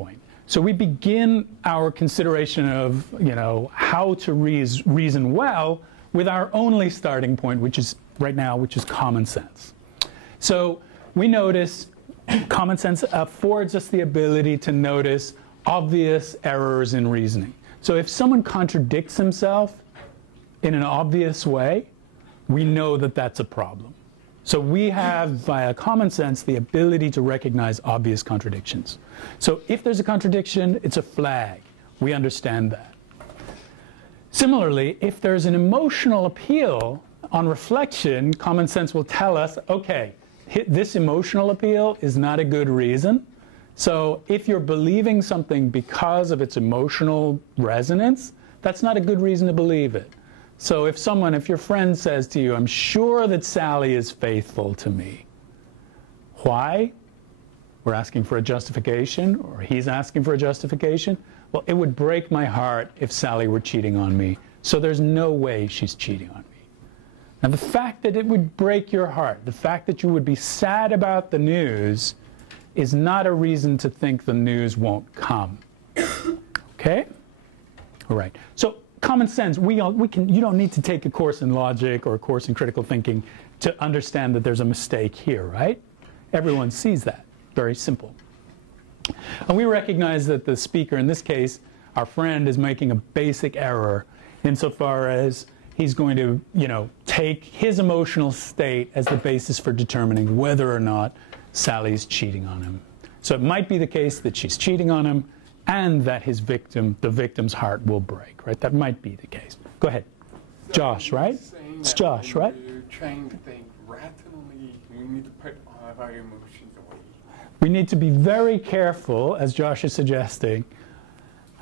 point. So we begin our consideration of, how to reason well with our only starting point, which is right now, which is common sense. So we notice common sense affords us the ability to notice obvious errors in reasoning. So if someone contradicts himself in an obvious way, we know that that's a problem. So we have, via common sense, the ability to recognize obvious contradictions. So if there's a contradiction, it's a flag. We understand that. Similarly, if there's an emotional appeal, on reflection, common sense will tell us, okay, this emotional appeal is not a good reason. So if you're believing something because of its emotional resonance, that's not a good reason to believe it. So if your friend says to you, I'm sure that Sally is faithful to me. Why? We're asking for a justification, or he's asking for a justification. Well, it would break my heart if Sally were cheating on me. So there's no way she's cheating on me. Now, the fact that it would break your heart, the fact that you would be sad about the news, is not a reason to think the news won't come. Okay? All right. So common sense, you don't need to take a course in logic or a course in critical thinking to understand that there's a mistake here, right? Everyone sees that. Very simple. And we recognize that the speaker, in this case, our friend, is making a basic error insofar as he's going to, take his emotional state as the basis for determining whether or not Sally's cheating on him. So it might be the case that she's cheating on him and that the victim's heart will break, right? That might be the case. Go ahead. So Josh, right? It's Josh, right? We're trying to think rationally. We need to put all of our emotions away. We need to be very careful, as Josh is suggesting,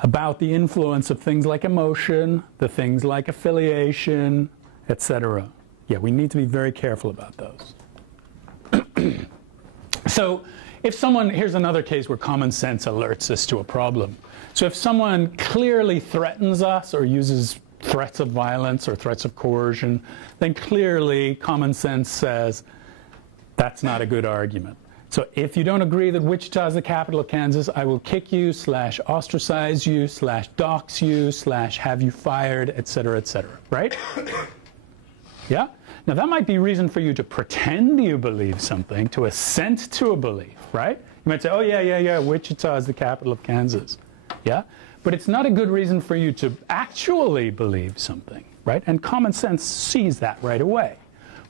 about the influence of things like emotion, the things like affiliation, etc. Yeah, we need to be very careful about those. So here's another case where common sense alerts us to a problem. So if someone clearly threatens us or uses threats of violence or threats of coercion, then clearly common sense says that's not a good argument. So if you don't agree that Wichita is the capital of Kansas, I will kick you, /ostracize you, /dox you, /have you fired, etc., right? Yeah? Now that might be reason for you to pretend you believe something, to assent to a belief, right? You might say, oh yeah, Wichita is the capital of Kansas. Yeah? But it's not a good reason for you to actually believe something, right? And common sense sees that right away.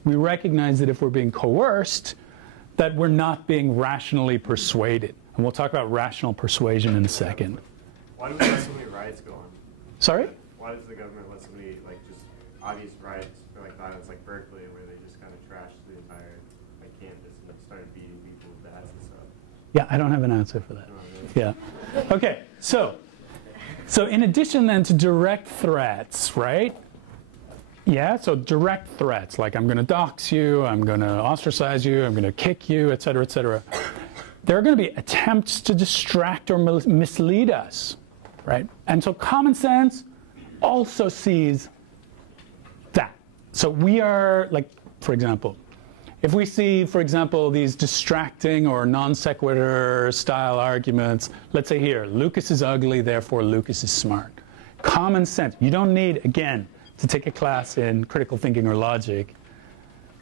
We recognize that if we're being coerced, that we're not being rationally persuaded. And we'll talk about rational persuasion in a second. Why does so many riots go on? Sorry? Why does the government let so many, just obvious riots for violence like Berkeley, where they just kind of trashed the entire campus and started beating people with bats and stuff? Yeah, I don't have an answer for that. Oh, really? Yeah. Okay, so in addition then to direct threats, right? Yeah, so direct threats, like I'm going to dox you, I'm going to ostracize you, I'm going to kick you, etc., etc. There are going to be attempts to distract or mislead us, right? And so common sense also sees that. So we are, for example, if we see, for example, these distracting or non sequitur style arguments, let's say here, Lucas is ugly, therefore Lucas is smart. Common sense. You don't need, again, to take a class in critical thinking or logic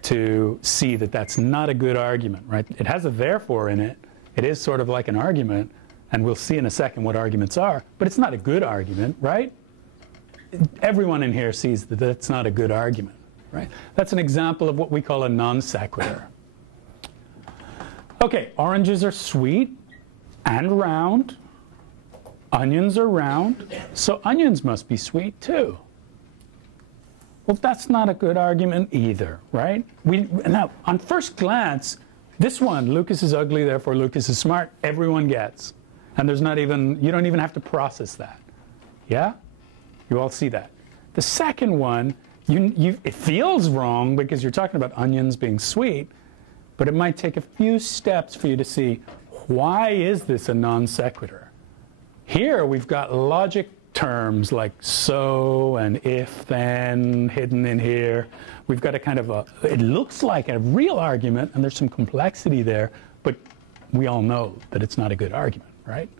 to see that that's not a good argument, right? It has a therefore in it. It is sort of like an argument, and we'll see in a second what arguments are, but it's not a good argument, right? Everyone in here sees that that's not a good argument, right? That's an example of what we call a non sequitur. Okay, oranges are sweet and round. Onions are round, so onions must be sweet too. Well, that's not a good argument either, right? Now, on first glance, this one, Lucas is ugly, therefore Lucas is smart, everyone gets. And you don't even have to process that. Yeah? You all see that. The second one, it feels wrong because you're talking about onions being sweet, but it might take a few steps for you to see, why is this a non sequitur? Here, we've got logic terms like so and if, then, hidden in here. We've got a kind of it looks like a real argument, and there's some complexity there, but we all know that it's not a good argument, right?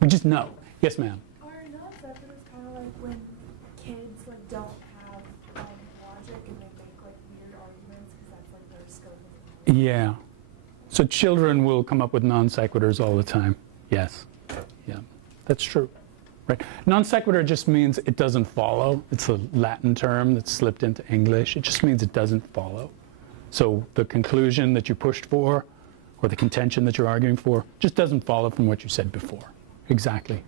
We just know. Yes, ma'am? Are non sequiturs kind of like when kids like don't have logic and they make like weird arguments because that's like their scope of Yeah. So children will come up with non sequiturs all the time. Yes. Yeah. That's true. Right. Non sequitur just means it doesn't follow. It's a Latin term that's slipped into English. It just means it doesn't follow. So the conclusion that you pushed for, or the contention that you're arguing for, just doesn't follow from what you said before. Exactly.